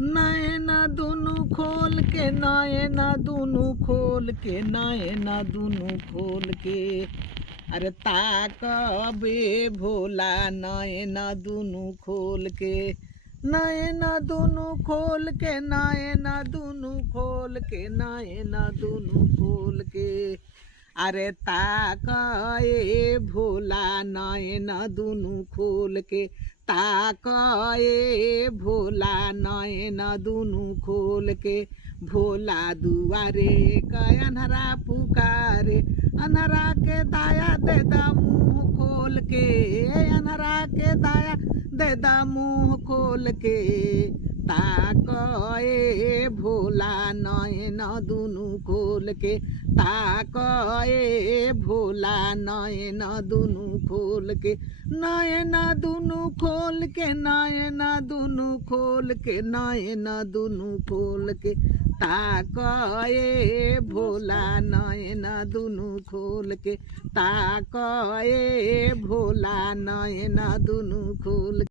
नयना दुनु खोल के, नयना दुनु खोल के, नयना दुनु खोल के। अरे ताकबे भोला नयना दुनु खोल के, नयना दुनु खोल के, नयना दुनु खोल के, नयना दुनु खोल के। अरे ताकए भोला नयना दुनु खोल के, ताकए भोला नयना दुनु खोल के। भोला दुआरे क अन्हरा पुकारे, अन्हरा के दाया दे दा मुँह खोल के, अन्हरा के दाया दे दा मुँह खोल के। ताकए भोला नयना दुनु खोल के, ताकए भोला नयना दुनु खोल के। नयना दुनु खोल के, नयना दुनु खोल के, नयना दुनु खोल के। ताकए भोला नयना दुनु खोल के, ताकए भोला नयना दुनु खोल के।